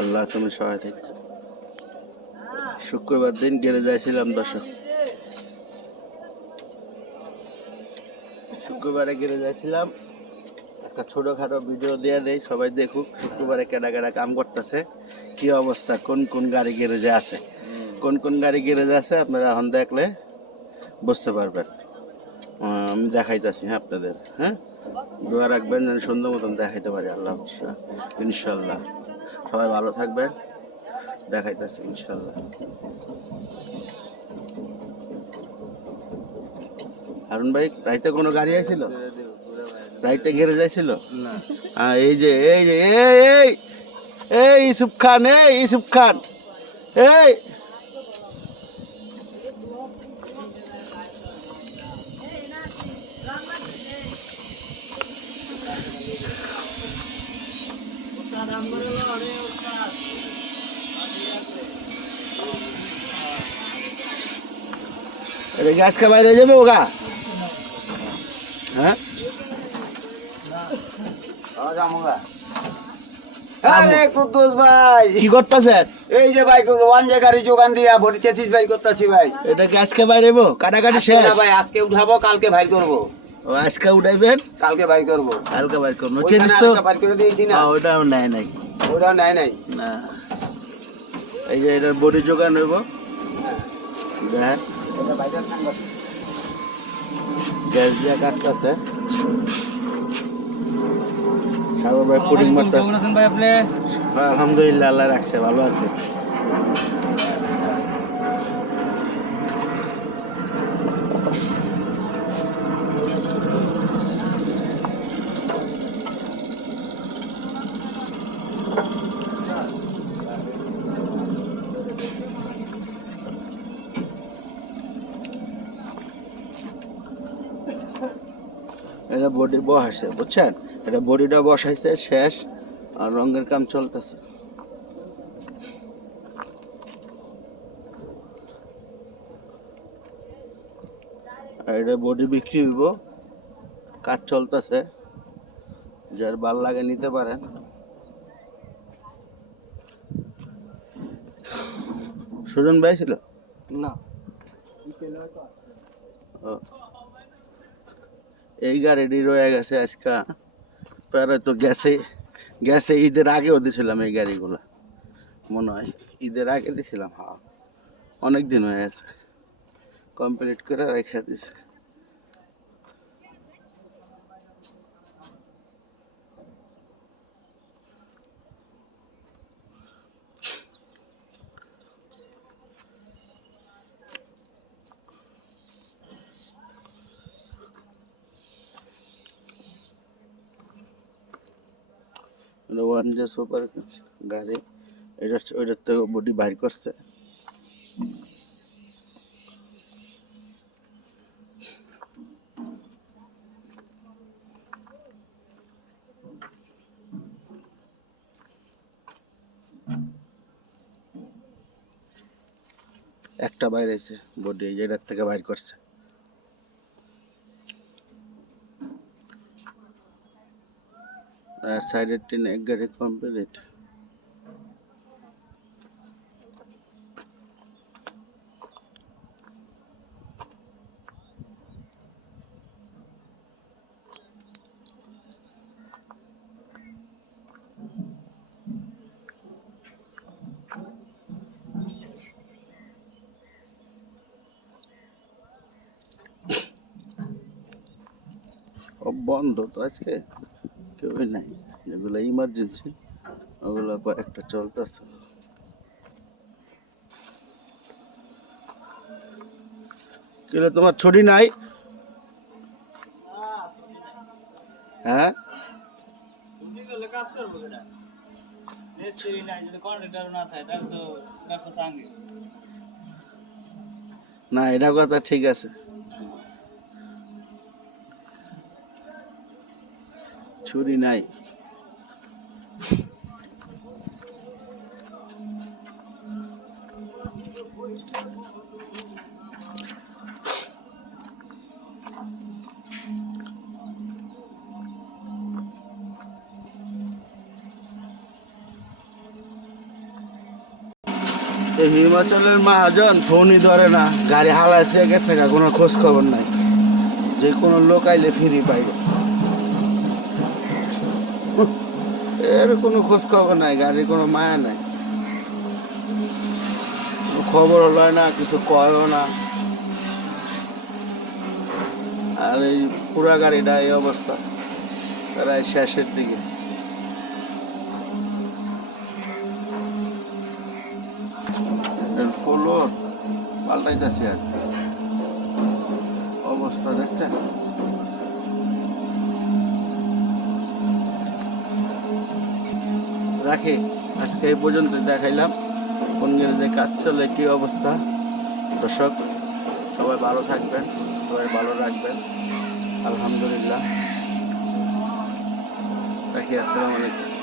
আল্লাহ তুমি সহায় থেকো। শুক্রবার দিন গেলে যাইছিলাম দর্শক শুক্রবারে গেলে যাইছিলাম। একটা ছোটখাটো ভিডিও দিয়ে দেয় সবাই দেখুক শুক্রবারে কেডা কেডা কাম করতেছে, কি অবস্থা, কোন কোন গাড়ি গ্যারেজে আছে। কোন কোন গাড়ি গ্যারেজে আছে আপনারা এখন দেখলে বুঝতে পারবেন। আমি দেখাইতেছি হ্যাঁ আপনাদের হ্যাঁ? দোয়া রাখবেন যেন সুন্দর মতন দেখাইতে পারি, আল্লাহ। ইনশাল্লাহ। সবাই ভালো থাকবেন। দেখাইতেছি ইনশাল্লাহ হারুন ভাই রাইতে কোনো গাড়ি আসছিল রাইতে ঘেরে যাইছিল এই যে এই যে এই এই ইসুফ খান এই ইসুফ খান। এই এটা বাইরে যাবে ওগা? হ্যাঁ? আরে কুদ্দুস ভাই। কি করতেছেন এই যে ভাই ওয়ান জায়গার যোগান দিয়া ভরি চেছিস ভাই করতেছি ভাই। এটা কি আজকে বাইরে কাটাকাটি শেষ। ভাই আজকে উঠাবো কালকে ভাই করব ও আজকে উঠাইবেন? কালকে করব। ওইখানে তো? আরেকটা করে দিয়েছি না। হ্যাঁ, নাই। ওটা নেয় নাই। না। এই যে এটার বডি জোগান হইব। গ্যাস দিয়ে কাটতেছে। সাগর ভাই পুডিং মারতেছে। হ্যাঁ, আলহামদুলিল্লাহ আল্লাহ রাখছে ভালো আছে। এটা বডি বসাইছে বুঝছেন? এটা বডিটা বসাইছে শেষ আর রঙের কাম চলতেছে। আর এটা বডি বিক্রি হইব। কাজ চলতেছে। যার ভালো লাগে নিতে পারেন। সুজন ভাই ছিল? না। ও। এই গাড়িটি রয়ে গেছে আজকা। পরে তো গ্যাসে গ্যাসে ঈদের আগেও দিয়েছিলাম এই গাড়িগুলো। মনে হয় ঈদের আগে দিয়েছিলাম হ্যাঁ। অনেক দিন হয়ে গেছে। কমপ্লিট করে রেখে দিছে। ওয়ান যে সুপার গাড়ি, এটা ওইটার থেকে বডি বাইর করছে। একটা বাইরে আছে বডি যেটার থেকে বাইর করছে। সাইডের টিন এক গাড়ি কমপ্লিট বন্ধ তো আজকে। কেউই নাই যেগুলো ইমার্জেন্সি ওগুলো কয়েকটা চলতেছে। কিলো তোমার ছুটি নাই? হ্যাঁ? না, এটা কথা ঠিক আছে। ছুরি নাই। হিমাচলের মহাজন ফোনই ধরে না, গাড়ি হালাইছে, গেছে কোনো খোঁজ খবর নাই। যে কোনো লোক আইলে ফিরি পাইব। এর কোনো খোঁজ খবর নাই গাড়ির কোনো মায়া নাই। খবর লয় না, কিছু কয়ও না। আর এই পুরা গাড়িটা এই অবস্থা, প্রায় শেষের দিকে। পাল্টাইতেছে আর অবস্থা দেখছেন? রাখি। আজকে এই পর্যন্ত দেখাইলাম। কোন যে কাজ চলে, কী অবস্থা? দর্শক, সবাই ভালো থাকবেন, সবাই ভালো রাখবেন। আলহামদুলিল্লাহ। রাখি, আসসালামু আলাইকুম।